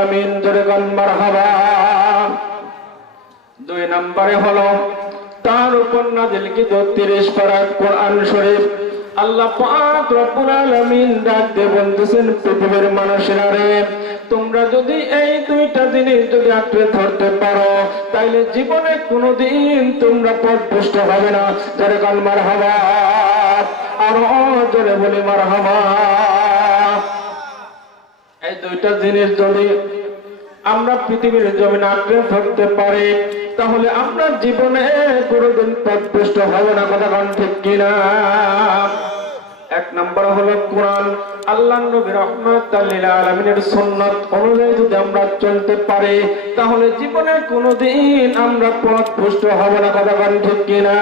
আলামিন, জোরে গান মারহাবা। 2 নম্বরে হলো তার উপর নাযিলকৃত 30 পারা কোরআন শরীফ। আল্লাহ পাক রব্বুল আলামিন ডাক দিয়ে বলতেছেন, পৃথিবীর মানুষেরা রে, তোমরা যদি এই 2টা জিনিস যদি আঁকড়ে ধরতে পারো তাইলে জীবনে কোনোদিন তোমরা পথভ্রষ্ট হবে না। জোরে গান মারহাবা, আরো জোরে বলি মারহাবা। এই 2টা জিনিস যদি আমরা পৃথিবীর জমিনে আঁকড়ে ধরতে পারি তাহলে আমরা জীবনে কোনোদিন পথভ্রষ্ট হব না। কথা কোন ঠিক কিনা? 1 নম্বর হলো কোরআন, আল্লাহর নবী রাহমাতুল লিল আলামিনের সুন্নাত অনুযায়ী যদি আমরা চলতে পারি তাহলে জীবনে কোনোদিন আমরা পথভ্রষ্ট হব না। কথা কোন ঠিক কিনা?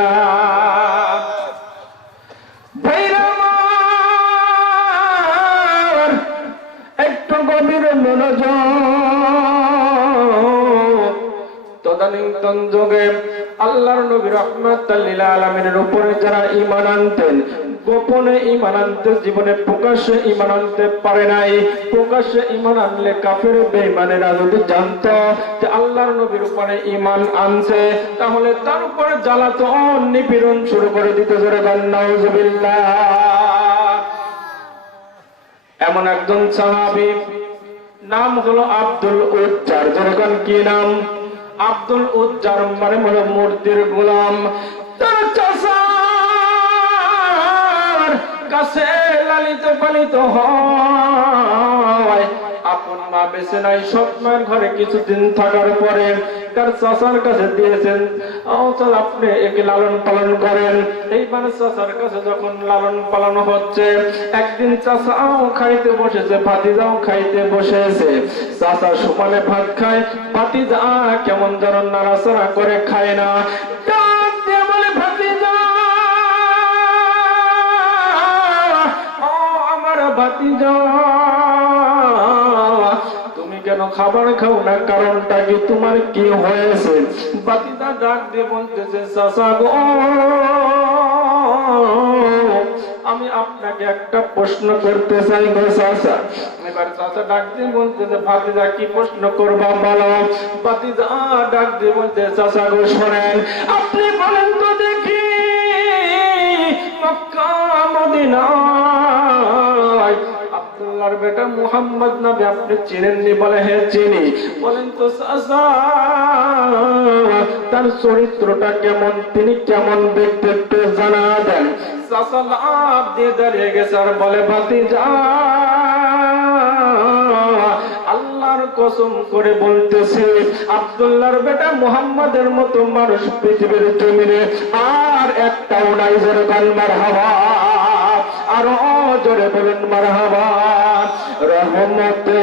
ভাইরা একটু গভীর মনোযোগ। তদানীন্তন যুগে আল্লাহর নবী রাহমাতুল লিল আলামিনের উপরে যারা ঈমান আনতেন, গোপনে ঈমান আনতে, জীবনে প্রকাশ্যে ঈমান আনতে পারে নাই। প্রকাশ্যে ঈমান আনলে কাফের বেঈমানেরা যদি জানতো যে আল্লাহর নবীর উপরে ঈমান আনছে তাহলে তার উপরে জ্বালাতন নিপীড়ন শুরু করে দিত। জোরে বলেন নাউজুবিল্লাহ। এমন একজন সাহাবী, নাম হলো আব্দুল উজ্জার। যেরকম কি নাম? আব্দুল উজ্জার মানে হলো মূর্তির গোলাম। তার চাচার কাছে লালিত পালিত হয়। আপন মা বেঁচে নাই, স্বপ্নের ঘরে কিছুদিন থাকার পরে তার চাচার কাছে দিয়েছেন, আপনি একে লালন পালন করেন। এইবার চাচার কাছে যখন লালন পালন হচ্ছে, একদিন চাচাও খাইতে বসেছে, ভাতিজাও খাইতে বসেছে। চাচা সমানে ভাত খায়, ভাতিজা কেমন যেন নাড়াচাড়া করে খায় না। ডাক দিয়ে বলে, ভাতিজা, ও আমার ভাতিজা, কেন খাবার খাও না? কারণটা কি? তোমার কি হয়েছে? ভাতিজা ডাক দিয়ে বলতেছে, চাচা গো, আমি আপনাকে একটা প্রশ্ন করতে চাই গো চাচা। এবার চাচা ডাক দিয়ে বলতেছে, ভাতিজা কি প্রশ্ন করবা বলো। ভাতিজা ডাক দিয়ে বলতে, চাচা গো শোনেন, আপনি বলেন তো দেখি, মক্কা মদিনায় আব্দুল্লাহর বেটা মুহাম্মদ নবী আপনি চিনেননি? বলে, হ্যাঁ চিনি। বলেন তো চাচা, তার চরিত্রটা কেমন, তিনি কেমন দেখতে একটু জানা দেন। চাচা লাফ দিয়ে দাঁড়িয়ে গেছে আর বলে, ভাতিজা, আল্লাহর কসম করে বলতেছি, আব্দুল্লাহর বেটা মুহাম্মাদের মতো মানুষ পৃথিবীর জমিনে আর একটাও নাই। জোরে বলেন মারহাবা, আরো জোরে বলেন মারহাবা। রহমতে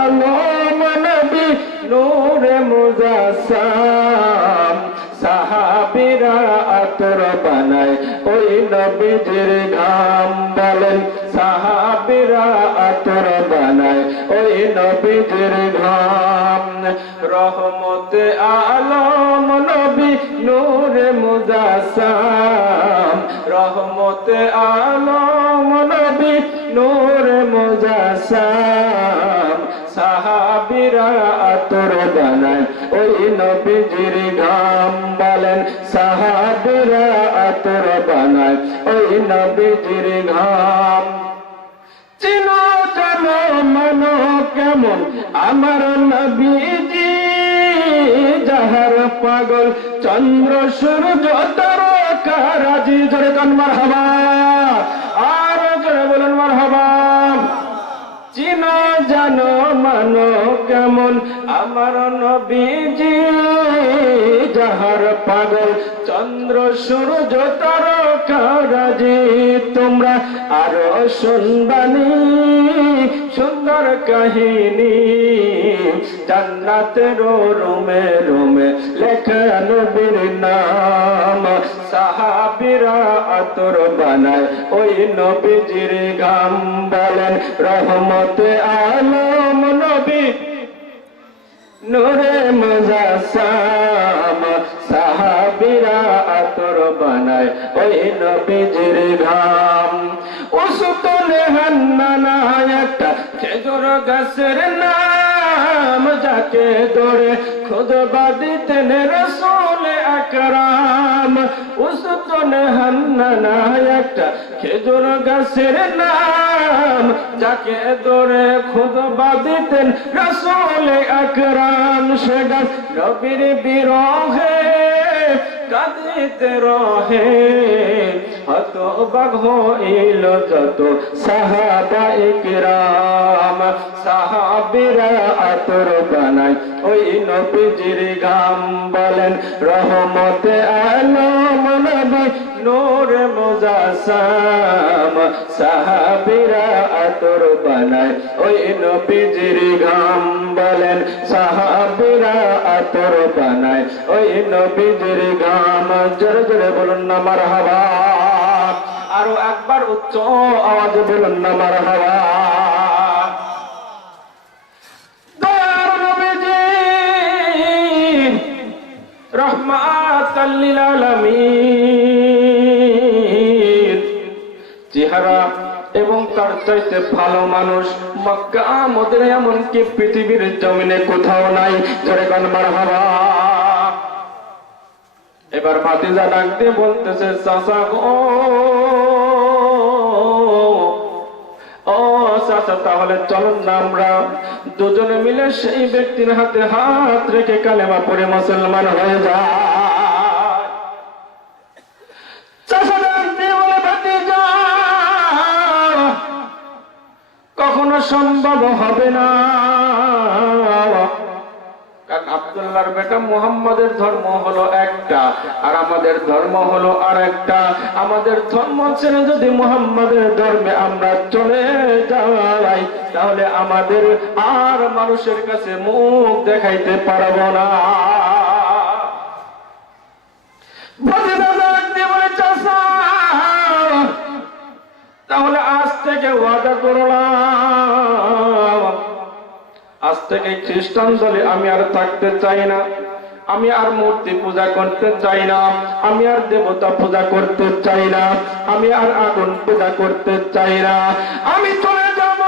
আলম নবী নূরে মুজাসসাম, সাহাবীরা আতর বানায় ওই নবীজির ঘাম। বলেন, সাহাবীরা আতর বানায় ওই নবীজির ঘাম। রহমতে আলম নবী নূরে মুজাসসাম, রহমতে আলম নবী নূরে মুজাসসাম, সাহাবীরা আতর বানায় ওই নবীজির ঘাম। বলেন, সাহাবীরা আতর বানায় ওই নবীজির ঘাম। চিনো জানো মানো কেমন আমার নবীজি, যাহার পাগল চন্দ্র সূর্য তারকারাজি। জোরে কান মারহাবা, আর জোরে বলেন মারহাবা। চিনো জানো মানো কেমন আমার নবীজি, যাহার পাগল চন্দ্র সূর্য তারকারাজি। তোমরা আরো শুনবানি সুন্দর কাহিনী, জান্নাতের রুমে রুমে লেখা নবীর নাম। সাহাবীরা আতর বানায় ওই নবীজির ঘাম। বলেন, রহমতে আলম নবী নূরে মুজাসসাম, সাহাবীরা আতর বানায় ওই নবীজির ঘাম। উসতুল হান্নানা একটা খেজুর গাছের নাম, যাকে ধরে খুতবা দিতেন রাসূল আকরাম। উসতুন হান্নানা একটা খেজুর গাছের নাম, যাকে ধরে খুতবা দিতেন রাসূল আকরাম। সে গাছ নবীর বিরহে কাঁদিতে রহে, হতবাক হইল যত সাহাবায়ে কিরাম। সাহাবীরা আতর বানায় ওই নবীজির গাম, বলেন রহমতে আলম নবী নূরে মুজাসসাম। সাহাবীরা আতর বানায় ওই নবীজির গাম, বলেন সাহাবীরা আতর বানায় ওই নবীজির গাম। জোরে জোরে বলুন না মারহাবা, আরো একবার উচ্চ আওয়াজে বলুন না মারহাবা। দয়ার নবীজি রহমাতাল লিল আলামিন, চেহারা এবং তার চাইতে ভালো মানুষ মক্কা মদিনা এমনকি পৃথিবীর জমিনে কোথাও নাই। জোরে গান মারহাবা। এবার ভাতিজা ডাক দিয়ে বলতেছে চাচা গো, ও চাচা তাহলে চলুন না আমরা দুজনে মিলে সেই ব্যক্তির হাতে হাত রেখে কালেমা পড়ে মুসলমান হয়ে যায়। চাচা ডাক দিয়ে বলে ভাতিজা কখনো সম্ভব হবে না, কারণ আব্দুল্লাহর বেটা মুহাম্মাদের ধর্ম হলো একটা আর আমাদের ধর্ম হলো আরেকটা। আমাদের ধর্ম ছেড়ে যদি মুহাম্মাদের ধর্মে আমরা চলে যাই তাহলে আমাদের আর মানুষের কাছে মুখ দেখাইতে পারবো না। তাহলে আজ থেকে ওয়াদা করলাম, আজ থেকে খ্রিস্টান দলে আমি আর থাকতে চাই না, আমি আর মূর্তি পূজা করতে চাই না, আমি আর দেবতা পূজা করতে চাই না, আমি আর আগুন পূজা করতে চাই না। আমি চলে যাব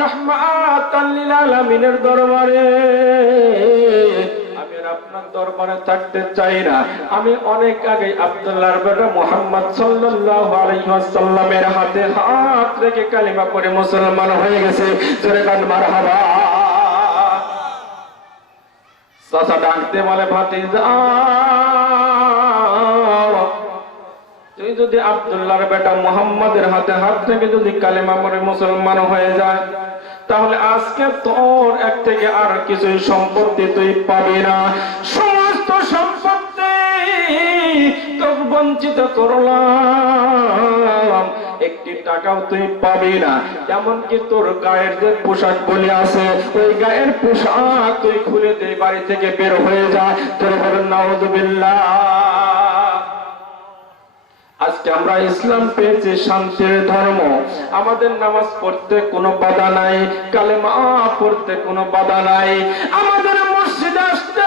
রাহমাতাল লিল আলামিনের দরবারে, আমি আর আপনার দরবারে থাকতে চাই না। আমি অনেক আগে আব্দুল্লাহর বেটা মুহাম্মদ সাল্লাল্লাহু আলাইহি ওয়াসাল্লামের হাতে হাত রেখে কালিমা পড়ে মুসলমান হয়ে গেছে। জোরে গান মারহাবা। চাচা ডাকতে বলে ভাতিজা তুই যদি আব্দুল্লাহর বেটা মুহাম্মাদের হাতে হাত রেখে যদি কালিমা পড়ে মুসলমান হয়ে যায় তাহলে আজকে তোর এক থেকে আর কিছুই সম্পত্তি তুই পাবি না। সমস্ত সম্পত্তি তোর বঞ্চিত করলাম, একটি টাকাও তুই পাবি না। এমনকি তোর গায়ের যে পোশাক বলে আছে ওই গায়ের পোশাক তুই খুলে দে, বাড়ি থেকে বের হয়ে যা। তোর বলেন নাউযুবিল্লাহ। আজকে আমরা ইসলাম পেয়েছি শান্তির ধর্ম, আমাদের নামাজ পড়তে কোনো বাধা নাই, কালেমা পড়তে কোনো বাধা নাই, আমাদের মসজিদে আসতে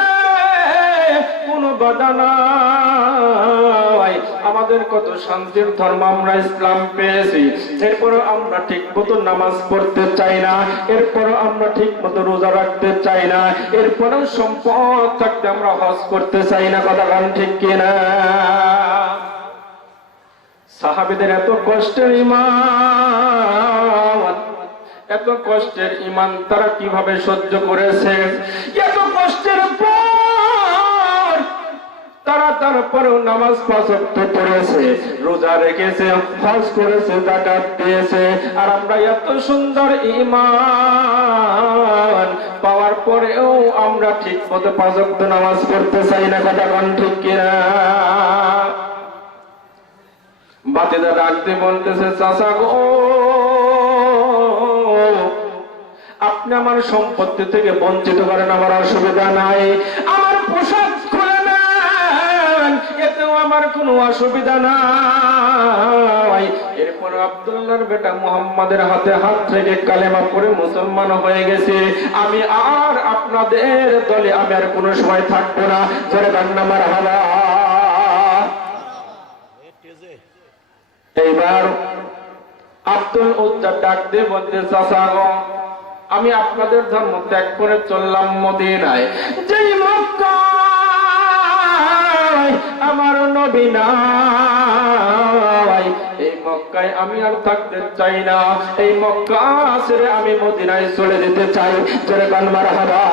কোনো বাধা নাই। আমাদের কত শান্তির ধর্ম, আমরা ইসলাম পেয়েছি। এরপরও আমরা ঠিক মতো নামাজ পড়তে চাই না, এরপরও আমরা ঠিক মতো রোজা রাখতে চাই না, এরপরেও সম্পদ থাকতে আমরা হজ করতে চাই না। কথা বলেন ঠিক কিনা? সাহাবীদের এত কষ্টের ঈমান, এত কষ্টের ঈমান তারা কিভাবে সহ্য করেছে? এত কষ্টের পর তারা তারপরেও নামাজ পাঁচ ওয়াক্ত পড়েছে, রোজা রেখেছে, হজ করেছে, যাকাত দিয়েছে। আর আমরা এত সুন্দর ঈমান পাওয়ার পরেও আমরা ঠিক মতো পাঁচ ওয়াক্ত নামাজ পড়তে চাই না। কথা কোন ঠিক কিনা? ভাতিজা ডাকতে বলতেছে চাচা গো, আপনি আমার সম্পত্তি থেকে বঞ্চিত করেন, আমার অসুবিধা নাই, আমার পোশাক খুলে নেন, এতেও আমার কোনো অসুবিধা নাই। এরপর আব্দুল্লাহর বেটা মুহাম্মাদের হাতে হাত রেখে কালেমা পড়ে মুসলমান হয়ে গেছে। আমি আর আপনাদের দলে আমি আর কোনো সময় থাকবো না। জোরে গান্না মারহাবা। এইবার আব্দুল উজ্জা ডাক দিয়ে বলতে চাচা গো, আমি আপনাদের ধর্ম ত্যাগ করে চললাম মদিনায়। যেই মক্কায় আমার নবী নাই, এই মক্কায় আমি আর থাকতে চাই না। এই মক্কা ছেড়ে আমি মদিনায় চলে যেতে চাই। জোরে বল মারহাবা।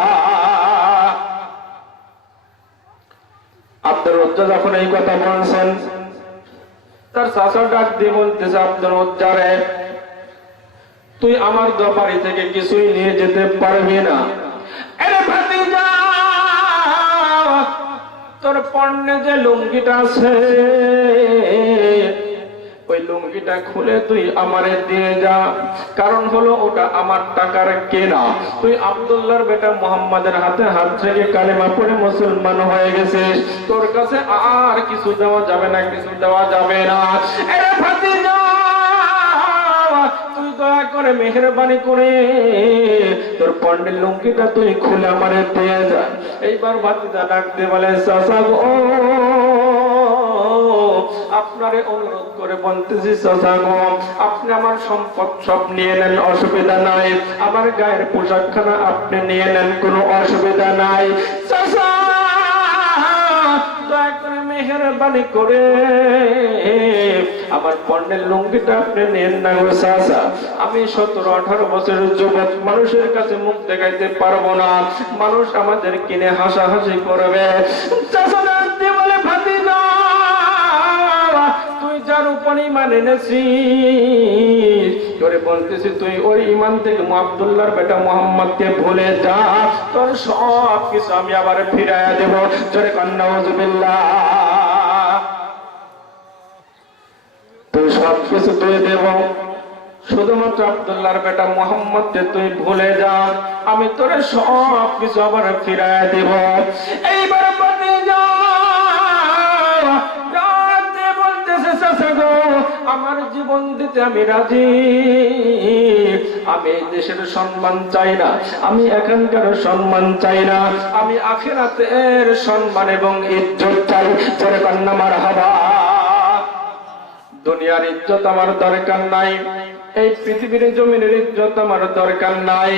আব্দুল উজ্জা যখন এই কথা বলছেন, তার চাচা ডাক দিয়ে বলতেছে, আব্দুল উজ্জা রে, তুই আমার বাড়ি থেকে কিছুই নিয়ে যেতে পারবি না। আরে ভাতিজা, তোর পণ্যে যে লুঙ্গিটা আছে, ওই লুঙ্গিটা খুলে তুই আমারে দিয়ে যা। কারণ হলো ওটা আমার টাকার কেনা। তুই আব্দুল্লাহর বেটা মুহাম্মাদের হাতে হাত রেখে কালেমা পড়ে মুসলমান হয়ে গেছিস। তোর কাছে আর কিছু দেওয়া যাবে না, কিছু দেওয়া যাবে না। আরে ভাতিজা, তুই দয়া করে মেহেরবানি করে তোর পণ্যের লুঙ্গিটা তুই খুলে আমারে দিয়ে যা। এইবার ভাতিজা ডাক দিয়ে বলে, চাচা গো, আপনারে অনুরোধ করে বলতেছি চাচা গো, আপনি আমার সম্পদ সব নিয়ে নেন, অসুবিধা নাই। আমার গায়ের পোশাকখানা আপনি নিয়ে নেন, কোনো অসুবিধা নাই। চাচা দয়া করে মেহেরবানি করে আমার পণ্যের লুঙ্গিটা আপনি নেন না গো চাচা। আমি 17-18 বছরের যুবক, মানুষের কাছে মুখ দেখাইতে পারবো না, মানুষ আমাদের কিনে হাসাহাসি করবে। চাচা ডাক দিয়ে বলে, ভাতিজা, তুই যার উপর ঈমান এনেছিস, তোরে বলতেছি তুই ওই ঈমান থেকে আব্দুল্লাহর বেটা মুহাম্মদকে ভুলে যা। তোর সব কিছু আমি আবার ফিরাইয়া দেব। জোরে কান নাউযুবিল্লাহ। তুই সব কিছু তুই দেব, শুধুমাত্র আব্দুল্লাহর বেটা মুহাম্মদকে তুই ভুলে যা, আমি তোরে সব কিছু আবার ফিরাইয়া দেব। এইবার ভাতিজা আমার জীবন দিতে আমি রাজি। আমি এই দেশের সম্মান চাই না, আমি এখানকার সম্মান চাই না, আমি আখিরাতের সম্মান এবং ইজ্জত চাই। জোরে কন্যা মারহাবা। দুনিয়ার ইজ্জত আমার দরকার নাই, এই পৃথিবীর জমিনের ইজ্জত আমার দরকার নাই।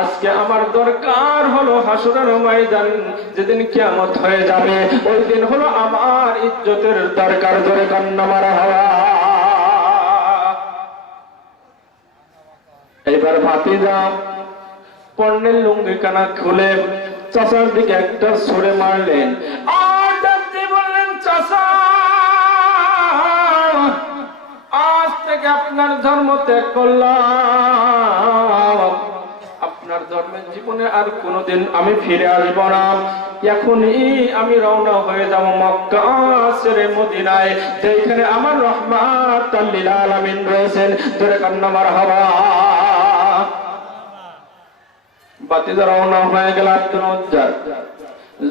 আজকে আমার দরকার হলো হাসরের ময়দান, যেদিন কিয়ামত হয়ে যাবে, ওই দিন হলো আমার ইজ্জতের দরকার। জোরে কন্যা মারহাবা। এইবার ভাতিজা পণ্যের লুঙ্গি কানা খুলে চাচার দিকে একটা ছুড়ে মারলেন। আর ডাক দিয়ে বললেন, চাচা, আজ থেকে আপনার ধর্ম ত্যাগ করলাম, আপনার ধর্মের জীবনে আর কোনোদিন আমি ফিরে আসব না। এখনই আমি রওনা হয়ে যাব মক্কা ছেড়ে মদিনায়, যেখানে আমার রাহমাতাল লিল আলামিন রয়েছেন। জোরে কান্না মারহাবা। ভাতিজা রওনা হয়ে গেল আব্দুল উজ্জা।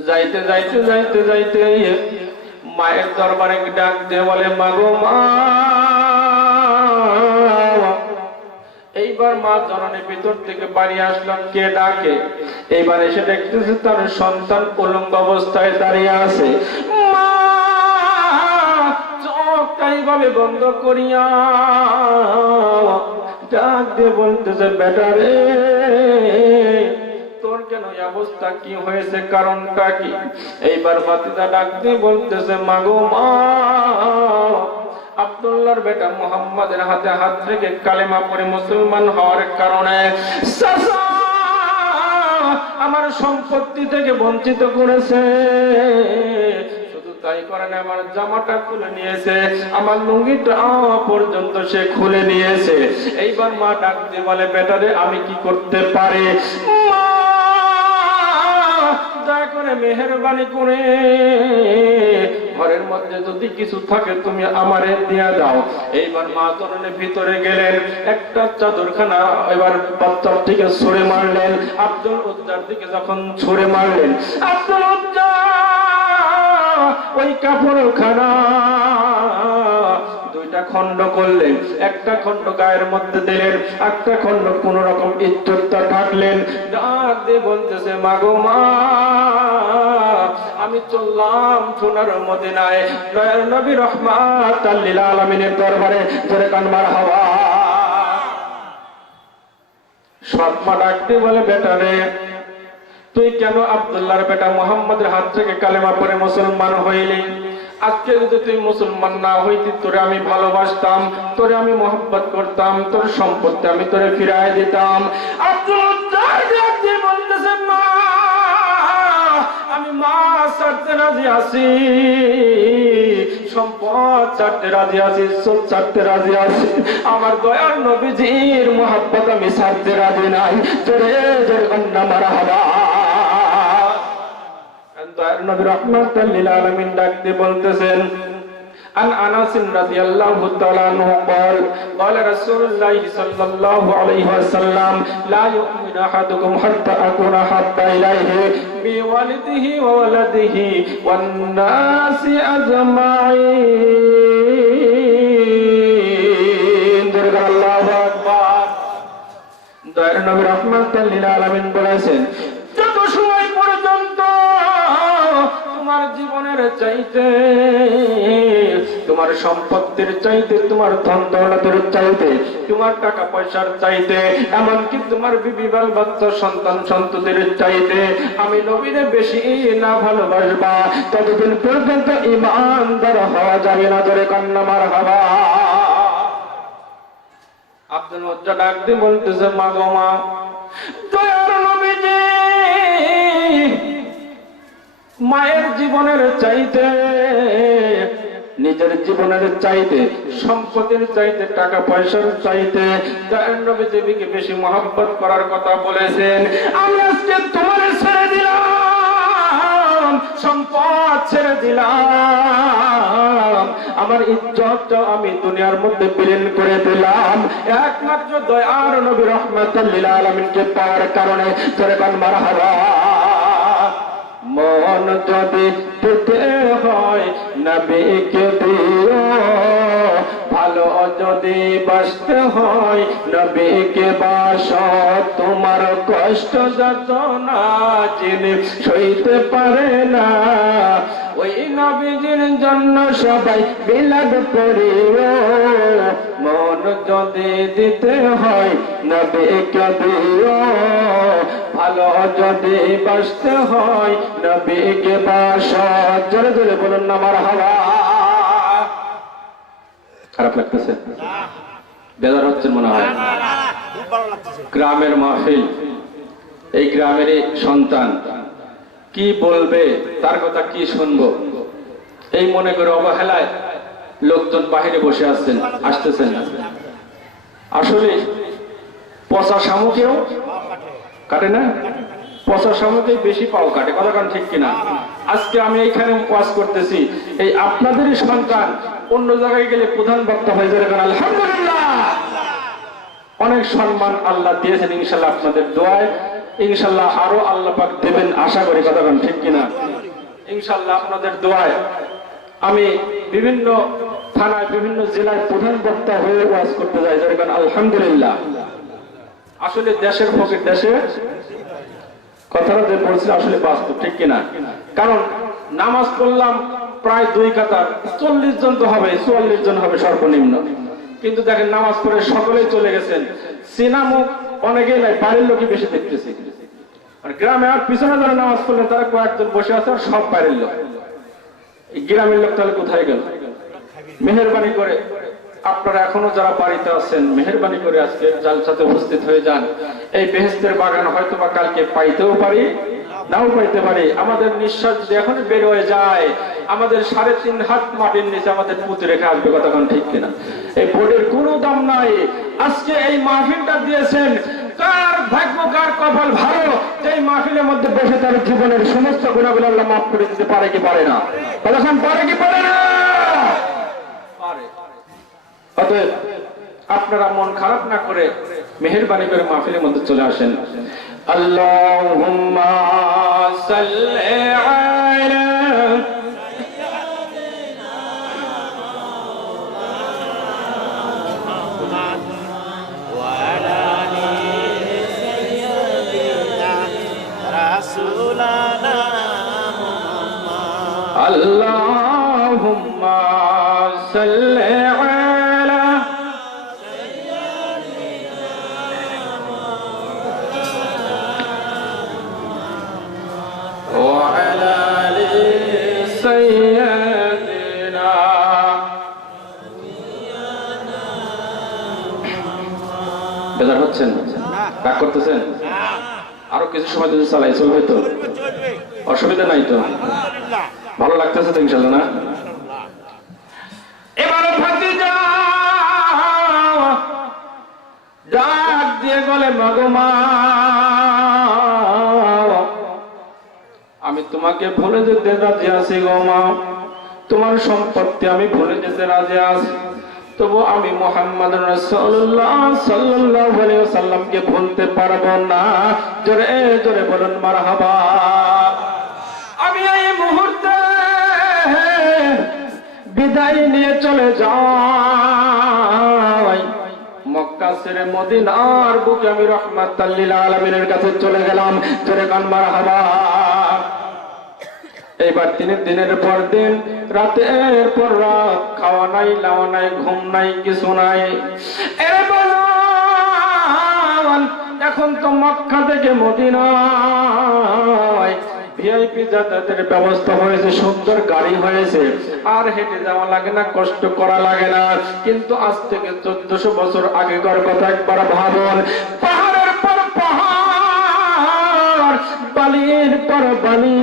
যাইতে যাইতে যাইতে যাইতে মায়ের দরবারে ডাক দিয়ে বলে, মা গো মা। এইবার মা জননী ভিতর থেকে বাড়ি আসলেন, কে ডাকে? এইবার এসে দেখতেছে তার সন্তান উলঙ্গ অবস্থায় দাঁড়িয়ে আছে। মা চোখটা এইভাবে বন্ধ করিয়া ডাক দিয়ে বলতেছে, বেটা রে, তোর কেন এই অবস্থা, কি হয়েছে, কারণটা কি? এইবার ভাতিজা ডাক দিয়ে বলতেছে, মা গো মা, আব্দুল্লাহর বেটা মুহাম্মাদের হাতে হাত রেখে কালেমা পড়ে মুসলমান হওয়ার কারণে চাচা আমার সম্পত্তি থেকে বঞ্চিত করেছে। শুধু তাই করে না, আমার জামাটা খুলে নিয়েছে, আমার লুঙ্গিটা পর্যন্ত সে খুলে নিয়েছে। এইবার মা ডাক দিয়ে বলে, বেটারে, আমি কি করতে পারি? মা দয়া করে মেহেরবানি করে ঘরের মধ্যে যদি কিছু থাকে তুমি আমারে দিয়া দাও। এইবার মা জননী ভিতরে গেলেন, একটা চাদরখানা এবার বাচ্চার দিকে ছুঁড়ে মারলেন। আব্দুল উজ্জার দিকে যখন ছুঁড়ে মারলেন, আব্দুল উজ্জা ওই কাপড়খানা দুইটা খণ্ড করলেন, একটা খণ্ড গায়ের মধ্যে দিলেন, একটা খণ্ড কোন রকম ইজ্জতটা ঢাকলেন। ডাক দিয়ে বলতেছে, মা গো মা, আমি চললাম সোনার মদিনায়, দয়ার নবী রাহমাতাল লিল আলামিনের দরবারে। জোরে কান মারহাবা। সৎ মা ডাকতে বলে, বেটা রে, তুই কেন আব্দুল্লাহর বেটা মুহাম্মদের হাত থেকে কালেমা পড়ে মুসলমান হইলি? আজকে যদি তুই মুসলমান না হইতি, তোরে আমি ভালোবাসতাম, তোরে আমি মহব্বত করতাম, তোর সম্পত্তি আমি তোরে ফিরাই দিতাম। আব্দুল্লাহ বলতেছে, মা, আমি মা ছাড়তে রাজি আছি, সম্পদ ছাড়তে রাজি আছি, ইজ্জত ছাড়তে রাজি আছি, আমার দয়ার নবীজির মহব্বত আমি ছাড়তে রাজি নাই। তোরে জোরে কন্যা মারহাবা। দয়ার নবী রাহমাতুল লিল আলামিন ডাকতে বলতেছেন, عن أنس رضي الله تعالى عنه قال قال رسول الله صلى الله عليه وسلم لا يؤمن أحدكم حتى أكون أحب إليه بوالده وولده والناس أجمعين الله أكبر দয়ার নবী রাহমাতুল লিল আলামিন বলেছেন, যত সময় পর্যন্ত তোমার জীবনের চাইতে, তোমার সম্পত্তির চাইতে, তোমার ধন দৌলতের চাইতে, তোমার টাকা পয়সার চাইতে, এমনকি তোমার বিবি বাল বাচ্চা সন্তান সন্ততির চাইতে আমি নবীরে বেশি না ভালোবাসবা, ততদিন পর্যন্ত ঈমানদার হওয়া যাবে না। জোরে কান্না মারহাবা। আব্দুল মুজ্জা ডাক দিয়ে বলতেছে, মা গো মা, দয়ার নবীজি মায়ের জীবনের চাইতে, নিজের জীবনের চাইতে, সম্পত্তির চাইতে, টাকা পয়সার চাইতে দয়ার নবী দেবীকে বেশি মহব্বত করার কথা বলেছেন। আমি আজকে তোমার ছেড়ে দিলাম, সম্পদ ছেড়ে দিলাম, আমার ইজ্জতটা আমি দুনিয়ার মধ্যে বিলীন করে দিলাম, একমাত্র দয়ার নবী রাহমাতুল লিল আলামিনকে পাওয়ার কারণে। তোরে কান মারহাবা। মন যদি পেতে হয় নবীকে দিও, ভালো যদি বাসতে হয় নবীকে বাসো, তোমার কষ্ট যাতনা যিনি সইতে পারে না, ওই নবীজির জন্য সবাই বিলাদ করিও। মন যদি দিতে হয় নবীকে দিও, ভালো যদি বাসতে হয় নবীকে বাসো। জোরে জোরে বলুন না মারহাবা। খারাপ লাগতেছে? বেজার হচ্ছেন মনে হয়? গ্রামের মাহফিল, এই গ্রামের সন্তান কি বলবে, তার কথা কি শুনবো, এই মনে করে অবহেলায় লোকজন বাহিরে বসে আসছেন, আসতেছেন। আসলে পচা শামুকেও কাটে না, পচা শামুকে বেশি পাও কাটে, কথা কারণ ঠিক কিনা? আজকে আমি এইখানে ওয়াজ করতেছি, এই আপনাদেরই সন্তান অন্য জায়গায় গেলে প্রধান বক্তা হয়ে যাবে। আলহামদুলিল্লাহ, অনেক সম্মান আল্লাহ দিয়েছেন, ইনশাল্লাহ আপনাদের দোয়ায় ইনশাল্লাহ আরো আল্লাহ পাক দেবেন আশা করি, কথা কারণ ঠিক কিনা? ইনশাল্লাহ আপনাদের দোয়ায় আমি বিভিন্ন থানায়, বিভিন্ন জেলায় প্রধান বক্তা হয়ে ওয়াজ করতে যাই, যার কারণ আলহামদুলিল্লাহ। আসলে দেশের ফকির দেশে, কথাটা যে বলছি আসলে বাস্তব, ঠিক কিনা? কারণ নামাজ পড়লাম প্রায় 2 কাতার, 40 জন তো হবে, 44 জন হবে সর্বনিম্ন, কিন্তু দেখেন নামাজ পড়ে সকলেই চলে গেছেন, সিনামুখ অনেকেই নাই, বাড়ির লোকই বেশি দেখতেছি। আর গ্রামে আর পিছনে যারা নামাজ পড়লেন তারা কয়েকজন বসে আছে, আর সব বাইরের লোক। এই গ্রামের লোক তাহলে কোথায় গেল? মেহেরবানি করে আপনারা এখনো যারা বাড়িতে আছেন, মেহেরবানি করে আজকে জালসাতে উপস্থিত হয়ে যান। এই বেহেশতের বাগান হয়তো বা কালকে পাইতেও পারি, নাও পাইতে পারি। আমাদের নিঃশ্বাস যদি এখন বের হয়ে যায়, আমাদের 3.5 হাত মাটির নিচে আমাদের পুঁতে রেখে আসবে, কতক্ষণ ঠিক কিনা? এই বোর্ডের কোনো দাম নাই। আজকে এই মাহফিলটা দিয়েছেন, কার ভাগ্য, কার কপাল ভালো, যে মাহফিলের মধ্যে বসে তার জীবনের সমস্ত গুণাগুলো আল্লাহ মাফ করে দিতে পারে কি পারে না? কতক্ষণ পারে কি পারে না? পারে। অতএব আপনারা মন খারাপ না করে মেহেরবানি করে মাহফিলের মধ্যে চলে আসেন। আল্লাহুম্মা সাল্লি আলা ওয়া আলা সাইয়্যিদিনা রাসূলানা মুহাম্মদ। আল্লাহুম্মা সাল্লি রাগ করতেছেন? আরো কিছু সময় যদি চালাই চলবে তো, অসুবিধা নাই তো? ভালো লাগতেছে তো ইনশাল্লাহ না? এবারে ভাতিজা ডাক দিয়ে বলে, মাগমা আমি তোমাকে ভুলে যেতে রাজি আছি গো মা, তোমার সম্পত্তি আমি ভুলে যেতে রাজি আছি, তবু আমি মুহাম্মদ রাসূলুল্লাহ সাল্লাল্লাহু আলাইহি ওয়াসাল্লামকে ভুলতে পারবো না। জোরে জোরে বলুন মারহাবা। আমি এই মুহূর্তে বিদায় নিয়ে চলে যাই, মক্কা ছেড়ে মদিনার বুকে আমি রাহমাতাল লিল আলামিনের কাছে চলে গেলাম। জোরে গান মারহাবা। এইবার দিনের পর দিন, রাতের পর রাত, খাওয়া নাই, লাওয়া নাই, ঘুম নাই, কিছু নাই। এখন তো মক্কা থেকে মদিনায় ভিআইপি যাতায়াতের ব্যবস্থা হয়েছে, সুন্দর গাড়ি হয়েছে, আর হেঁটে যাওয়া লাগে না, কষ্ট করা লাগে না। কিন্তু আজ থেকে 1400 বছর আগেকার কথা একবার ভাবুন। পাহাড়ের পর পাহাড়, বালির পর বালি,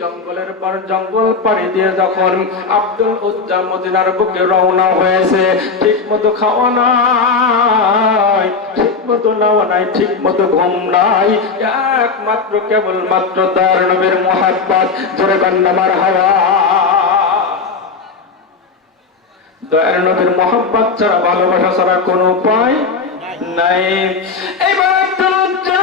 জঙ্গলের পর জঙ্গল পাড়ি দিয়ে যখন আব্দুল উজ্জা মদিনার বুকে রওনা হয়েছে, ঠিক মতো খাওয়া নাই, ঠিক মতো নাওয়া নাই, ঠিক মতো ঘুম নাই, একমাত্র কেবলমাত্র দয়ার নবীর মুহাব্বত। জোরে বান্না মারহাবা। দয়ার নবীর মুহাব্বত ছাড়া, ভালোবাসা ছাড়া কোনো উপায় নাই। এইবার আব্দুল উজ্জা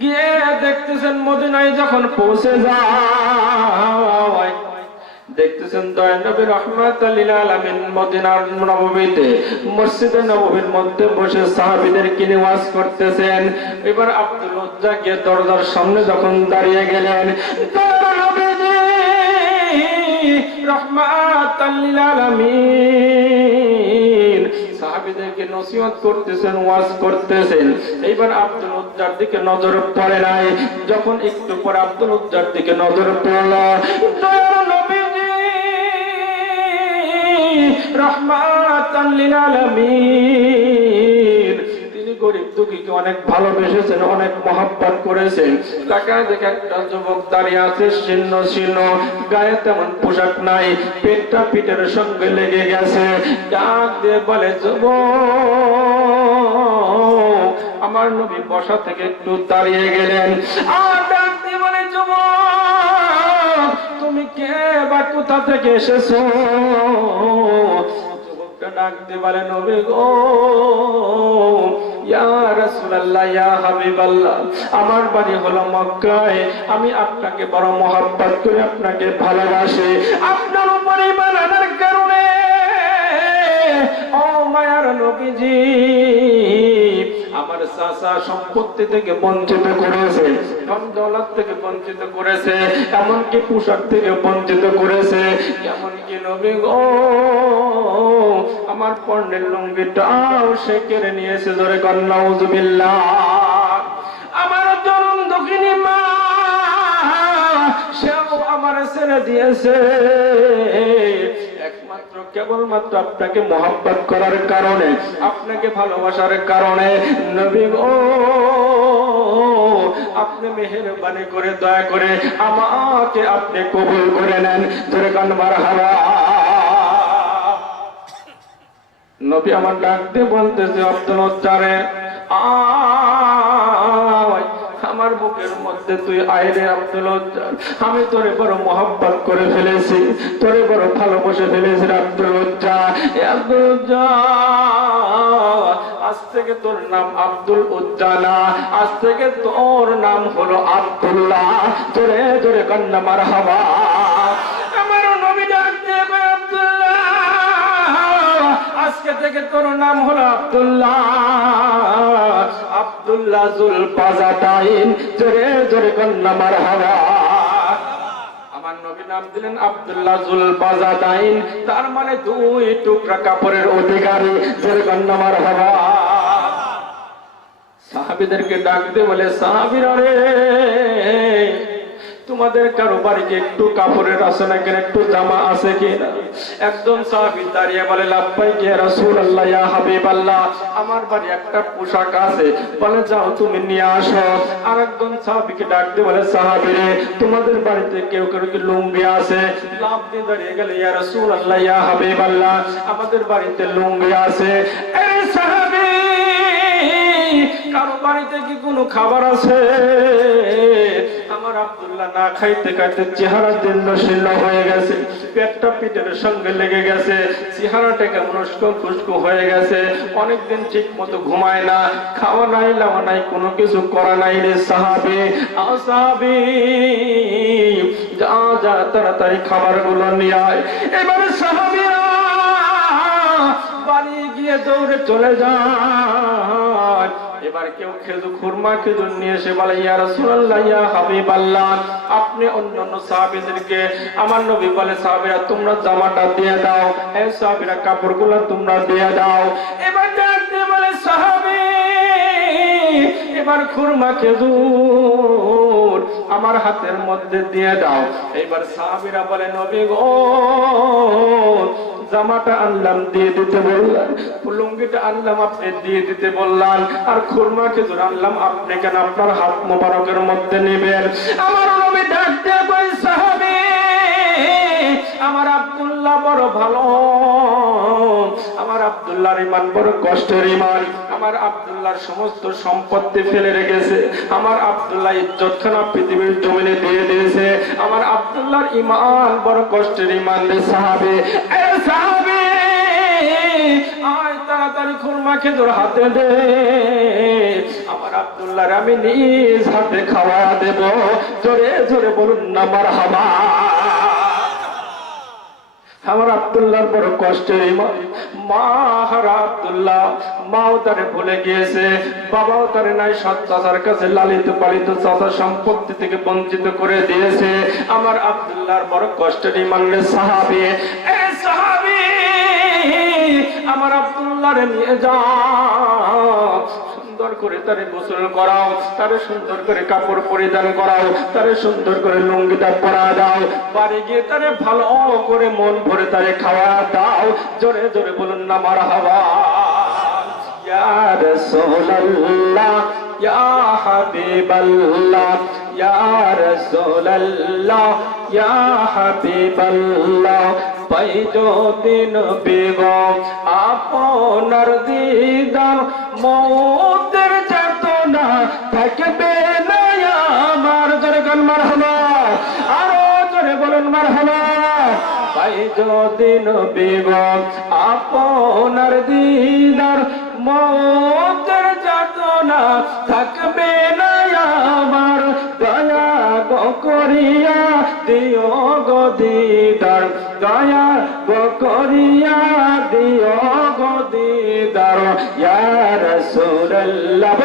গিয়ে দেখতেছেন মদিনায় যখন পৌঁছে যায়, দেখতেছেন দয়ার নবী রাহমাতাল লিল আলামিন মদিনার নববীতে মসজিদে নববীর মধ্যে বসে সাহাবীদের কিনে ওয়াজ করতেছেন। এবার আব্দুল উজ্জা গিয়ে দরজার সামনে যখন দাঁড়িয়ে গেলেন, দয়ার নবীজি রাহমাতাল লিল আলামিন সাহাবীদেরকে নসিহত করতেছেন, ওয়াজ করতেছেন। এইবার আব্দুল উজ্জার দিকে নজর পড়ে নাই, যখন একটু পর আব্দুল উজ্জার দিকে নজর পড়ল, দয়ার নবীজি রাহমাতাল লিল আলামিন তিনি গরিব দুঃখীকে অনেক ভালোবেসেছেন, অনেক মহব্বত করেছেন। তাকায় দেখে একটা যুবক দাঁড়িয়ে আছে, শীর্ণ শীর্ণ, গায়ে তেমন পোশাক নাই, পেটটা পিঠের সঙ্গে লেগে গেছে। ডাক দিয়ে বলে, যুবক আমার নবী বসা থেকে একটু দাঁড়িয়ে গেলেন, আর ডাক দিয়ে বলে, যুবক তুমি কে বা কোথা থেকে এসেছো? ডাক দিয়ে বলে, নবী গো, ইয়া রাসূলুল্লাহ, ইয়া হাবিবাল্লাহ, আমার বাড়ি হলো মক্কায়, আমি আপনাকে বড় মহব্বত করি, আপনাকে ভালোবাসি। আপনার উপর ঈমান আনার কারণে ও মায়ার নবীজি আমার চাচা সম্পত্তি থেকে বঞ্চিত করেছে, ধন দৌলত থেকে বঞ্চিত করেছে, এমনকি পোশাক থেকে বঞ্চিত করেছে, এমনকি নবী গো আমার পর্ণের লুঙ্গিটাও সে কেড়ে নিয়েছে। ধরে কর নাউযুবিল্লাহ। আমার জনম দক্ষিণী মা সেও আমার ছেড়ে দিয়েছে, একমাত্র কেবলমাত্র আপনাকে মহব্বত করার কারণে, আপনাকে ভালোবাসার কারণে। নবী গো আপনি মেহেরবানি করে, দয়া করে আমাকে আপনি কবুল করে নেন। ধরে কান মারহাবা। নবী আমার ডাক দিয়ে বলতেছে, আব্দুল উজ্জারে আয় আমার বুকের মধ্যে, তুই আয় রে আব্দুল উজ্জা, আমি তোরে বড় মহব্বত করে ফেলেছি, তোরে বড় ভালোবেসে ফেলেছি আব্দুল উজ্জা। আব্দুল উজ্জা আজ থেকে তোর নাম আব্দুল উজ্জা না, আজ থেকে তোর নাম হলো আব্দুল্লাহ। জোরে জোরে কান্না মারহাবা। আমার নবী ডাক দিয়ে কয়, আব্দুল্লাহ আজকে থেকে তোর নাম হলো আব্দুল্লাহ, আব্দুল্লাহ জুল বাজাতাইন। জোরে জোরে কান্না মারহাবা। আমার নবী নাম দিলেন আব্দুল্লাহ জুল বাজাতাইন, তার মানে 2 টুকরা কাপড়ের অধিকারী। জোরে কান্না মারহাবা। সাহাবীদেরকে ডাক দিয়ে বলে, সাহাবীরা রে তোমাদের কারো বাড়িতে একটু কাপড়ের আছে নাকি, একটু জামা আছে কিনা? একজন সাহাবী দাঁড়িয়ে বলে, লাব্বাইক ইয়া রাসূলুল্লাহ ইয়া হাবিবাল্লাহ, আমার বাড়ি একটা পোশাক আছে। বলে, যাও তুমি নিয়ে আসো। আরেকজন সাহাবীকে ডাক দিয়ে বলে, সাহাবী রে, তোমাদের বাড়িতে কেউ কেউ কি লুঙ্গি আছে? লাভ দিয়ে দাঁড়িয়ে গেলে, ইয়া রাসূলুল্লাহ ইয়া হাবিবাল্লাহ, আমাদের বাড়িতে লুঙ্গি আছে। এই সাহাবী, কারো বাড়িতে কি কোনো খাবার আছে? আমার আব্দুল্লাহ না খাইতে খাইতে চেহারা জীর্ণ শীর্ণ হয়ে গেছে, পেটটা পিঠের সঙ্গে লেগে গেছে, চেহারাটা কেমন উস্কো খুস্কো হয়ে গেছে, অনেকদিন ঠিক মতো ঘুমায় না, খাওয়া নাই লাওয়া নাই, কোনো কিছু করা নাই। রে সাহাবী, সাহাবী, যা যা তাড়াতাড়ি খাবারগুলো নিয়ে আয়। এবারে সাহাবীরা বাড়ি গিয়ে দৌড়ে চলে যায়। এবার কেউ খুরমা খেজুর নিয়ে এসে বলে, ইয়া রাসূলুল্লাহ ইয়া হাবিবাল্লাহ, আপনি অন্যান্য সাহাবীদেরকে, আমার নবী বলে, সাহাবীরা তোমরা জামাটা দিয়ে দাও, এই সাহাবীরা কাপড়গুলো তোমরা দিয়ে দাও। এবার ডাকতে বলে, সাহাবী, এবার খুরমা খেজুর আমার হাতের মধ্যে দিয়ে দাও। এবার সাহাবীরা বলে, নবী গো, জামাটা আনলাম দিয়ে দিতে বললেন, লুঙ্গিটা আনলাম আপনি দিয়ে দিতে বললেন, আর খুরমা খেজুর আনলাম আপনি কেন আপনার হাত মোবারকের মধ্যে নেবেন? আমার নবী ডাক দিয়ে কই, সাহাবী, আমার আব্দুল্লাহ বড় ভালো, আমার আব্দুল্লাহর ঈমান বড় কষ্টের ঈমান, আমার আব্দুল্লাহর সমস্ত সম্পত্তি ফেলে রেখেছে, আমার আব্দুল্লাহ ইজ্জতখানা পৃথিবীর জমিনে দিয়ে দিয়েছে, আমার আব্দুল্লাহর ঈমান বড় কষ্টের ঈমান। রে সাহাবী, এ সাহাবী, আয় তাড়াতাড়ি খুরমা খেজুর হাতে দে, আমার আব্দুল্লাহর আমি নিজ হাতে খাওয়া দেব। জোরে জোরে বলুন না মারহাবা। আমার আব্দুল্লাহর বড় কষ্টের ঈমান, মা হারা আব্দুল্লাহ, মাও তারে ভুলে গিয়েছে, বাবাও তারে নাই, সৎ চাচার কাছে লালিত পালিত, চাচা সম্পত্তি থেকে বঞ্চিত করে দিয়েছে। আমার আব্দুল্লাহর বড় কষ্টের ঈমান। রে সাহাবী, এ সাহাবী, আমার আব্দুল্লাহরে নিয়ে যাও, সুন্দর করে তারে গোসল করাও, তারে সুন্দর করে কাপড় পরিধান করাও, তারে সুন্দর করে লুঙ্গিটা পরা দাও, বাড়ি গিয়ে তারে ভালো করে মন ভরে তারে খাওয়া দাও। জোরে জোরে বলুন না মারহাবা। ইয়া রাসূলুল্লাহ ইয়া হাবিবাল্লাহ, ইয়া রাসূলুল্লাহ ইয়া হাবিবাল্লাহ, পাই যদি নবী গো আপনার দিদার, মওতের যাতনা থাকবে না আমার। জোরে গান মারহাবা, আরো জোরে বলুন মারহাবা। পাই যদি নবী গো আপনার দিদার, মওতের যাতনা থাকবে না আমার। দয়া গো করিয়া দিও গো দিদার, দয়া গো করিয়া দিও গো দিদার। ইয়া রাসূলুল্লাহ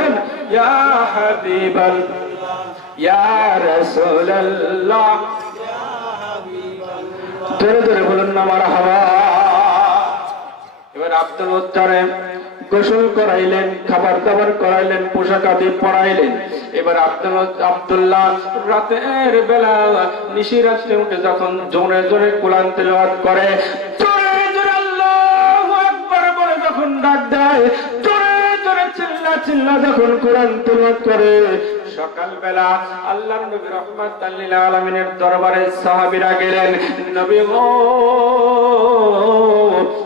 ইয়া হাবিবাল্লাহ, ইয়া রাসূলুল্লাহ ইয়া হাবিবাল্লাহ। ধরে ধরে বলুন না মারহাবা। এবার আব্দুল মুত্তালিব গোসল করাইলেন, খাবার দাবার করাইলেন, পোশাক আদি পরাইলেন। এবার আব্দুল্লাহ রাতের বেলা নিশিরাতে উঠে যখন জোরে জোরে কোরআন তেলাওয়াত করে, জোরে জোরে আল্লাহু আকবার বলে যখন ডাক দেয়, জোরে জোরে চিল্লা চিল্লা যখন কোরআন তেলাওয়াত করে, সকালবেলা আল্লাহর নবী রাহমাতাল লিল আলামিনের দরবারে সাহাবীরা গেলেন, নবী গো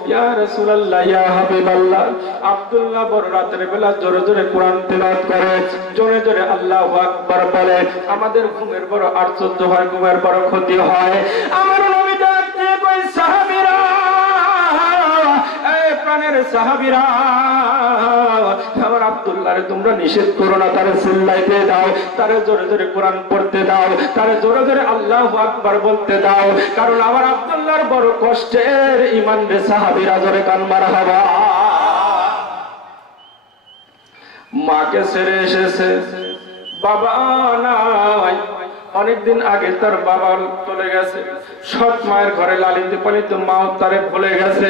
ইয়া রাসূলুল্লাহ ইয়া হাবিবাল্লাহ, আব্দুল্লাহ বড় রাতের বেলা জোরে জোরে কোরআন তেলাওয়াত করে, জোরে জোরে আল্লাহু আকবার বলে, আমাদের ঘুমের বড় আশ্চর্য হয়, ঘুমের বড় ক্ষতি হয়। আমার নবী ডাক দিয়ে কই, সাহাবীরা, এই প্রাণের সাহাবীরা, আমার আব্দুল্লাহরে তোমরা নিষেধ করো না, তারে চিল্লাইতে দাও, তারে জোরে জোরে কোরআন পড়তে দাও, তারে জোরে জোরে আল্লাহু আকবার বলতে দাও, কারণ আমার আব্দুল্লাহর বড় কষ্টের ঈমান। রে সাহাবীরা জোরে কান মারহাবা। মাকে ছেড়ে এসেছে, বাবা নাই, অনেকদিন আগে তার বাবা চলে গেছে, সৎ মায়ের ঘরে লালিত পালিত মাও তারে ভুলে গেছে।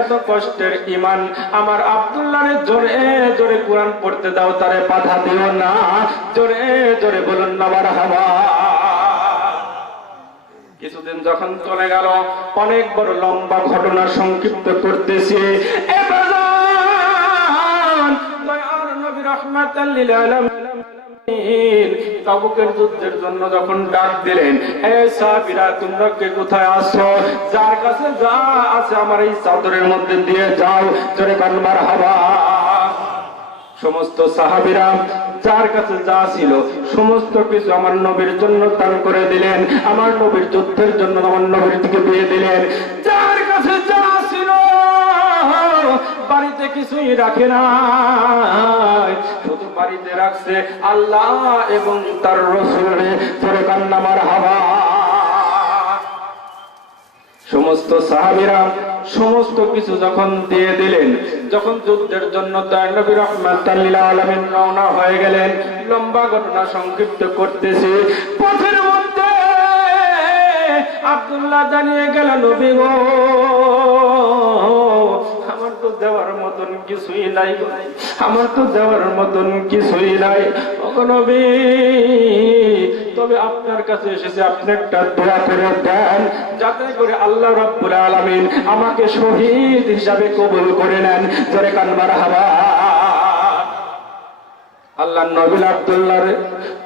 এত কষ্টের ঈমান। আমার আব্দুল্লাহরে জোরে জোরে কোরআন পড়তে দাও, তারে বাধা দিও না। জোরে জোরে বলুন না মারহাবা। কিছুদিন যখন চলে গেল, অনেক বড় লম্বা ঘটনা সংক্ষিপ্ত করতেছি। নবী রাহমাতাল লিল আলামিন তাবুকের যুদ্ধের জন্য যখন ডাক দিলেন, এ সাহাবীরা তোমরা কে কোথায় আছো? যার কাছে যা আছে আমার এই চাদরের মধ্যে দিয়ে যাও, জোরে কান মারহাবা। সমস্ত সাহাবীরা যার কাছে যা ছিল সমস্ত কিছু আমার নবীর জন্য দান করে দিলেন, আমার নবীর যুদ্ধের জন্য আমার নবীর থেকে দিয়ে দিলেন। যার কাছে যা ছিল বাড়িতে কিছুই রাখে না, শুধু বাড়িতে রাখছে আল্লাহ এবং তার রাসূলের জোরে কান্না মারহাবা। সমস্ত সাহাবীরা সমস্ত কিছু যখন দিয়ে দিলেন, যখন যুদ্ধের জন্য দয়ার নবী রাহমাতাল লিল আলামিন রওনা হয়ে গেলেন, লম্বা ঘটনা সংক্ষিপ্ত করতেছি। পথের মধ্যে আব্দুল্লাহ জানিয়ে গেল, নবী গো আমার তো দেওয়ার মতন কিছুই নাই, আমার তো দেওয়ার মতন কিছুই নাই ওগো নবী, তবে আপনার কাছে এসেছে আপনি একটা দোয়া করে দেন যাতে করে আল্লাহ রাব্বুল আলামিন আমাকে শহীদ হিসাবে কবুল করে নেন, জোরে কান মারহাবা। আল্লাহ নবী আব্দুল্লাহ রে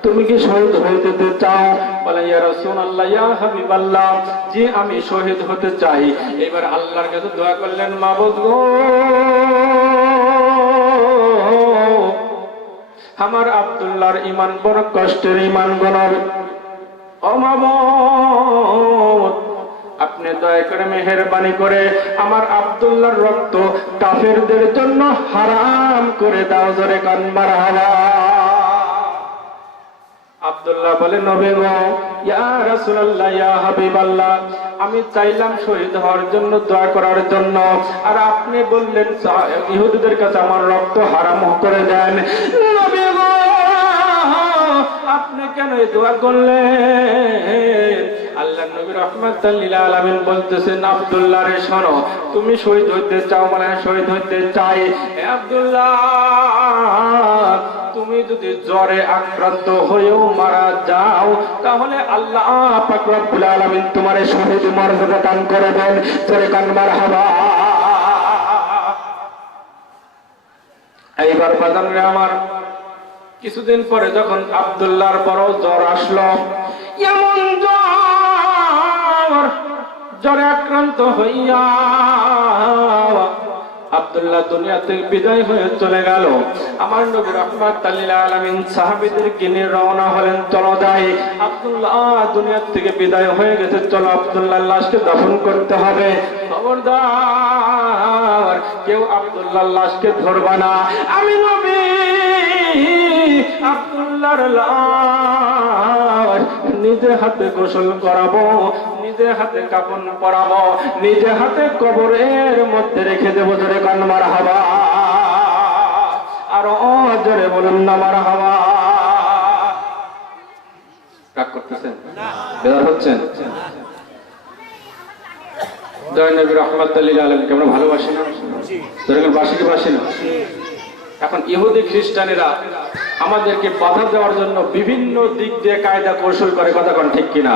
তুমি কি শহীদ হতে চাও? বলে ইয়া রাসূলুল্লাহ ইয়া হাবিবাল্লাহ, জি আমি শহীদ হতে চাই। এবার আল্লাহর কাছে দোয়া করলেন, মাবুদ গো আমার আব্দুল্লাহর ঈমান বড় কষ্টের ঈমান গণর, ও মাবুদ আপনি দয়া করে মেহেরবানি করে আমার আব্দুল্লাহর রক্ত কাফেরদের জন্য হারাম করে দাও, জোরে কান মারহাবা। আব্দুল্লাহ বলে, নবী গো ইয়া রাসূলুল্লাহ ইয়া হাবিবাল্লাহ, আমি চাইলাম শহীদ হওয়ার জন্য দোয়া করার জন্য, আর আপনি বললেন ইহুদিদের কাছে আমার রক্ত হারাম করে দেন। নবী গো আপনি কেন এই দোয়া করলেন? আল্লাহ নবী রাহমাতাল লিল আলামিন বলতেছেন, আব্দুল্লাহ রে শোনো, তুমি শহীদ হইতে চাও? মানে শহীদ হইতে চাই। হে আব্দুল্লাহ তুমি যদি জ্বরে আক্রান্ত হয়েও মারা যাও তাহলে আল্লাহ পাক রব্বুল আলামিন তোমারে শহীদ মর্যাদা দান করবেন, জোরে কান মারহাবা। এইবার বাজানরে আমার কিছুদিন পরে যখন আব্দুল্লাহর বড় জ্বর আসলো, এমন জ্বরে আক্রান্ত হইয়া আব্দুল্লাহ দুনিয়া থেকে বিদায় হয়ে চলে গেল। আমার নবী রাহমাতাল লিল আলামিন সাহাবীদেরকে নিয়ে রওনা হলেন, চলো যাই, আব্দুল্লাহ দুনিয়া থেকে বিদায় হয়ে গেছে, চলো আব্দুল্লাহর লাশকে দাফন করতে হবে। খবরদার কেউ আব্দুল্লাহর লাশকে ধরবা না, আমি নবী আব্দুল্লাহর লাশ নিজে হাতে গোসল করাবো, নিজে হাতে কাফন পরাবো, নিজে হাতে কবরের মধ্যে রেখে দেবো, জোরে কান মারহাবা। আর জোরে বলুন না মারহাবা। রাগ করতেছেন? বেজার হচ্ছেন? দয়ার নবী রাহমাতাল লিল আলামিনকে আমরা ভালোবাসি না? বাসি কি বাসি না? এখন ইহুদি খ্রিস্টানেরা আমাদেরকে বাধা দেওয়ার জন্য বিভিন্ন দিক দিয়ে কায়দা কৌশল করে, কথা কোন ঠিক কিনা?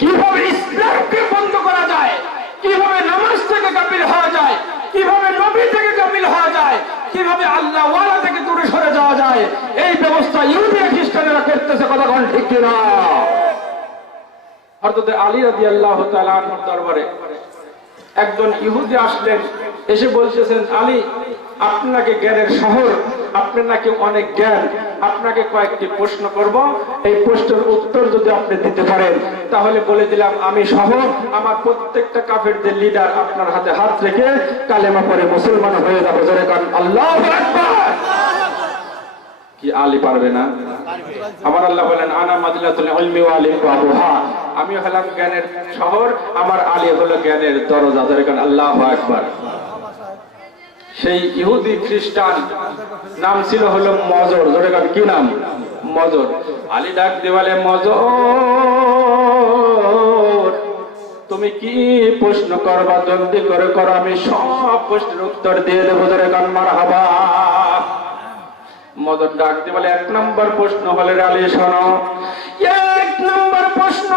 কিভাবে ইসলামকে বন্ধ করা যায়, কিভাবে নামাজ থেকে কাফির হওয়া যায়, কিভাবে নবী থেকে কাফির হওয়া যায়, কিভাবে আল্লাহ ওয়ালা থেকে দূরে সরে যাওয়া যায়, এই ব্যবস্থা ইহুদি খ্রিস্টানেরা করতেছে, কথা কোন ঠিক কিনা? হযরত আলী রাদিয়াল্লাহু তাআলা আনহুর দরবারে একজন ইহুদি আসলেন, এসে বলতেছেন, আলী আপনাকে জ্ঞানের শহর, আপনার নাকি অনেক জ্ঞান, আপনাকে কয়েকটি প্রশ্ন করব, এই প্রশ্নের উত্তর যদি আপনি দিতে পারেন তাহলে বলে দিলাম আমি সহ আমার প্রত্যেকটা কাফেরদের লিডার আপনার হাতে হাত রেখে কালেমা পড়ে মুসলমান হয়ে যাবে, জোরে কান আল্লাহু আকবার। কি আলী পারবে না? আমার আল্লাহ বলেন, আনা মাদিনাতুল ইলমি ওয়া আলী আবুহা, আমি হলাম জ্ঞানের শহর, আমার আলী হলো জ্ঞানের দরজা, জোরে কান আল্লাহু আকবার। সেই ইহুদি খ্রিস্টান নাম ছিল হলো মজর, জোরে কান কি নাম? মজর। আলী ডাক দেওয়ালে, মজর তুমি কি প্রশ্ন করবা? জলদি করে করো, আমি সব প্রশ্নের উত্তর দিয়ে দেবো, জোরে কান মারহাবা। মজর ডাক দেওয়ালে, এক নম্বর প্রশ্ন হলে আলী শোনো, এক নম্বর প্রশ্ন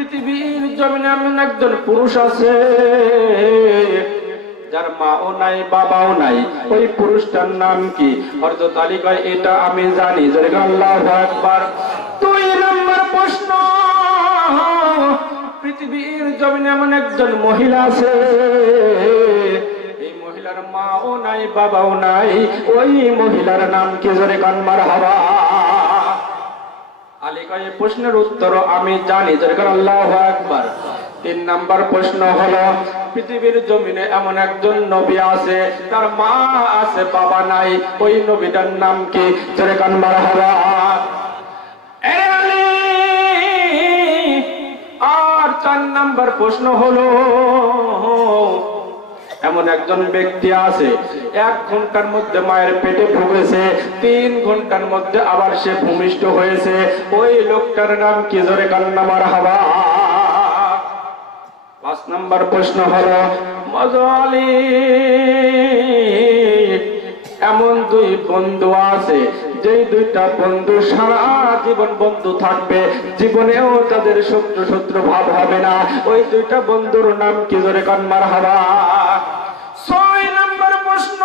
পৃথিবীর জমিনে এমন একজন পুরুষ আছে যার মাও নাই বাবাও নাই, ওই পুরুষটার নাম কি? হযরত আলী কয় এটা আমি জানি। জোরে আল্লাহু আকবার। 2 নম্বর প্রশ্ন, পৃথিবীর জমিনে এমন একজন মহিলা আছে, এই মহিলার মাও নাই বাবাও নাই, ওই মহিলার নাম কি? জোরে কান মারহাবা। আলী কয় এই প্রশ্নের উত্তর আমি জানি। জোরে কান আল্লাহু আকবার। 3 নম্বর প্রশ্ন হলো, পৃথিবীর জমিনে এমন একজন নবী আছে, তার মা আছে বাবা নাই, ওই নবীটার নাম কি? জোরে কান মারহাবা। আর 4 নম্বর প্রশ্ন হলো, এমন একজন ব্যক্তি আছে 1 ঘন্টার মধ্যে মায়ের পেটে ঢুকেছে, 3 ঘন্টার মধ্যে আবার সে ভূমিষ্ঠ হয়েছে, ওই লোকটার নাম কি? জোরে কান মারহাবা। 5 নম্বর প্রশ্ন হলো, মজলি এমন 2 বন্ধু আছে, যেই 2টা বন্ধু সারা জীবন বন্ধু থাকবে, জীবনেও তাদের শত্রু ভাব হবে না, ওই 2টা বন্ধুর নাম কি? জোরে কান মারহাবা। 6 নম্বর প্রশ্ন,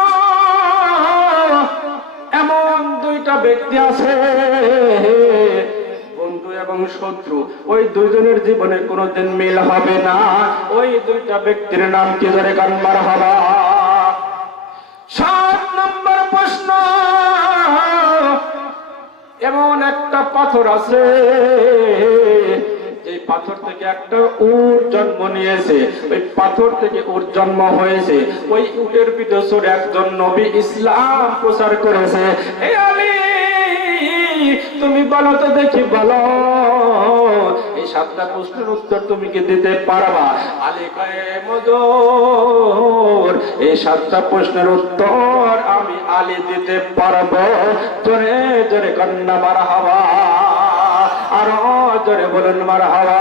এমন 2টা ব্যক্তি আছে, বন্ধু এবং শত্রু, ওই 2 জনের জীবনে কোনোদিন মিল হবে না, ওই 2টা ব্যক্তির নাম কি? জোরে কান মারহাবা। 7 নম্বর প্রশ্ন, এমন একটা পাথর আছে, যে পাথর থেকে একটা উট জন্ম নিয়েছে, ওই পাথর থেকে উট জন্ম হয়েছে, ওই উটের পিঠে চড়ে একজন নবী ইসলাম প্রচার করেছে। এ আলী, তুমি বলো তো দেখি, বলো এই 7টা প্রশ্নের উত্তর তুমি কি দিতে পারবা? আলী কয় মজুর, এই 7টা প্রশ্নের উত্তর আমি আলী দিতে পারবো। জোরে জোরে কন্যা মারহাবা, আরো জোরে বলুন মারহাবা।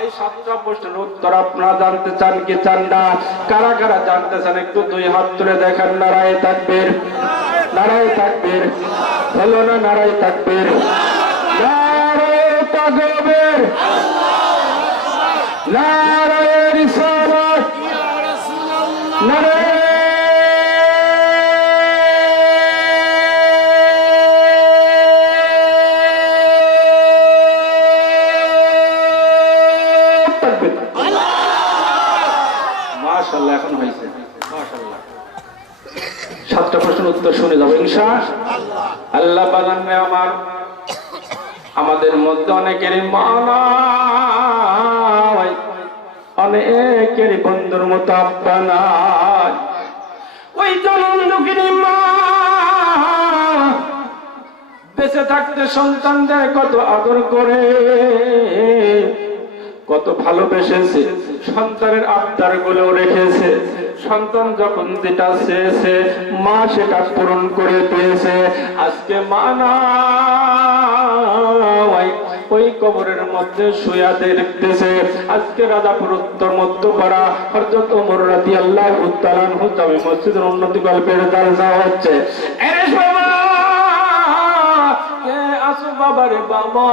এই 7টা প্রশ্নের উত্তর আপনারা জানতে চান কি চান না? কারা কারা জানতে চান একটু 2 হাত তুলে দেখেন। নারায়ে তাকবীর, নারায়ে তাকবীর, বলো না নারায়ে তাকবীর, নারায়ে তাকবীর, নারায়ে রিসালাত, নারায়ে মাশাআল্লাহ। এখন হয়েছে মাশাআল্লাহ। 7টা প্রশ্নের উত্তর শুনে যাবো ইনশাআল্লাহ। আল্লাহ বাজানে আমার, আমাদের মধ্যে অনেকেরই মা নাই, অনেকেরই বন্ধুর মতো আব্বা নাই, ওই জনম দুঃখিনী মা বেঁচে থাকতে সন্তানদের কত আদর করে, কত ভালোবেসেছে, সন্তানের আবদার গুলো রেখেছে, সন্তান যখন যেটা চেয়েছে মা সেটা পূরণ করে দিয়েছে। আজকে মা নাই, ওই কবরের মধ্যে শুয়ে দেখতেছে। আজকে রাজাপুর উত্তর মধ্যপাড়া হযরত ওমর রাদিয়াল্লাহু তাআলা আনহু জামে মসজিদের উন্নতি গল্পের জালসা হচ্ছে। এরে বাবা, কে আসো বাবারে বাবা,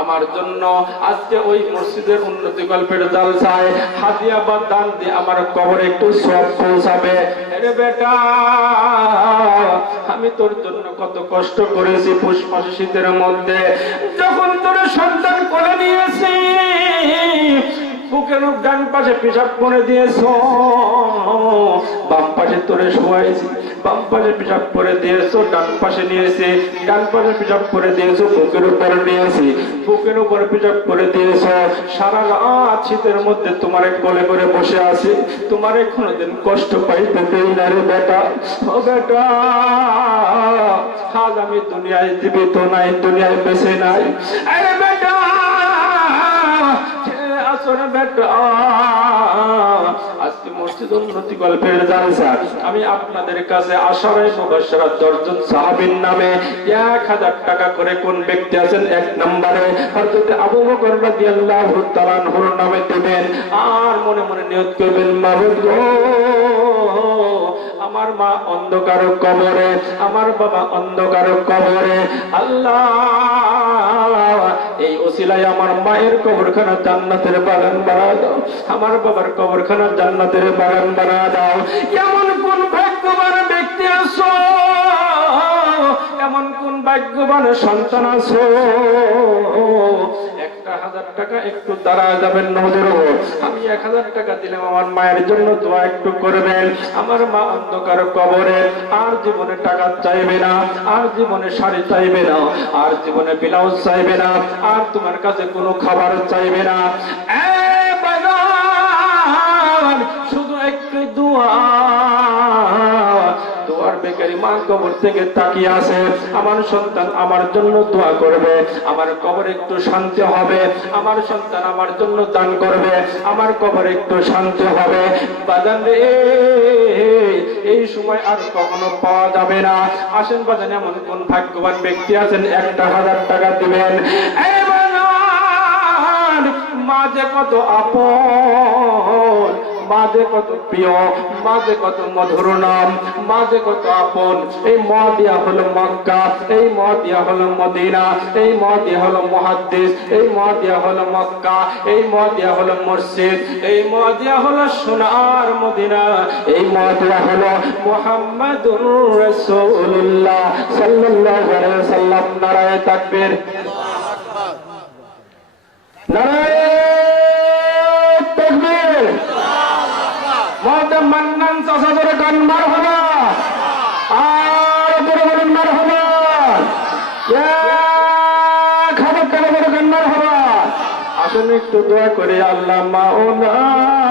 আমার জন্য আজকে ওই মসজিদের উন্নতি গল্পের জালসায় হাদিয়া বা দান দিয়ে আমার কবরে একটু সওয়াব পৌঁছাবে। আরে বেটা, আমি তোর জন্য কত কষ্ট করেছি পৌষ মাসে শীতের মধ্যে, যখন তোর সন্তান কোলে নিয়েছি, বুকের ডান পাশে পেশাব করে দিয়েছো, বাম পাশে তোরে শোয়াইছি, বাম পাশে পেশাব করে দিয়েছো, ডান পাশে নিয়েছি, ডান পাশে পেশাব করে দিয়েছো, বুকের উপরে নিয়েছি, বুকের উপরে পেশাব করে দিয়েছো। সারা রাত শীতের মধ্যে তোমার কোলে করে বসে আছি, তোমার কোনোদিন কষ্ট পাইতে দেই না রে বেটা। ও বেটা, আজ আমি দুনিয়ায় জীবিত নাই, দুনিয়ায় বেঁচে নাই। আরে বেটা, আসলে বেটা, আজকে মসজিদ উন্নতি গল্পের জালসা আমি আপনাদের কাছে আশারায়ে মুবাশশারাত 10 জন সাহাবীর নামে 1000 টাকা করে কোন ব্যক্তি আছেন 1 নম্বরে হযরত আবু বকর রাদিয়াল্লাহু তাআলা আনহুর নামে দেবেন। আর মনে মনে নিয়ত করবেন, মাবুদ গো, আমার মা অন্ধকার কবরে, আমার বাবা অন্ধকার কবরে, আল্লাহ এই ওসিলায় আমার মায়ের কবরখানা জান্নাতের বাগান বানা দাও, আমার বাবার কবরখানা জান্নাতের বাগান বানা দাও। এমন কোন ভাগ্যবান ব্যক্তি আছো, এমন কোন ভাগ্যবান সন্তান আছো, 1000 টাকা একটু দাঁড়া যাবেন নজর, আমি 1000 টাকা দিলাম, আমার মায়ের জন্য দোয়া একটু করবেন। আমার মা অন্ধকার কবরে, আর জীবনে টাকা চাইবে না, আর জীবনে শাড়ি চাইবে না, আর জীবনে ব্লাউজ চাইবে না, আর তোমার কাছে কোনো খাবার চাইবে না। শুধু একটু দোয়া, দোয়ার বেকারি মা কবর থেকে তাকিয়ে আছে, আমার সন্তান আমার জন্য দোয়া করবে, আমার কবর একটু শান্তি হবে, আমার সন্তান আমার জন্য দান করবে, আমার কবর একটু শান্তি হবে। বাজান রে, এই সময় আর কখনো পাওয়া যাবে না। আসেন বাজান, এমন কোন ভাগ্যবান ব্যক্তি আছেন 1000 টাকা দিবেন। মা যে কত আপন, মা যে কত প্রিয়, মা যে কত মধুর নাম, মা যে কত আপন। এই মা দিয়া হলো মক্কা, এই মা দিয়া হলো মদিনা, এই মা দিয়া হলো মুহাদ্দিস, এই মা দিয়া হলো মক্কা, এই মা দিয়া হলো মসজিদ, এই মা দিয়া হলো সোনার মদিনা, এই মা দিয়া হলো মুহাম্মাদুর রাসূলুল্লাহ সাল্লাল্লাহু আলাইহি ওয়াসাল্লাম। নারায়ে তাকবীর, নারায়ে তাকবীর। মান্নান চাচা ধরে গান মারহাবা, আর ধরে বলুন মারহাবা, খাবার টাকা ধরে গান মারহাবা। আসলে একটু দোয়া করে আল্লাহ মাওলানা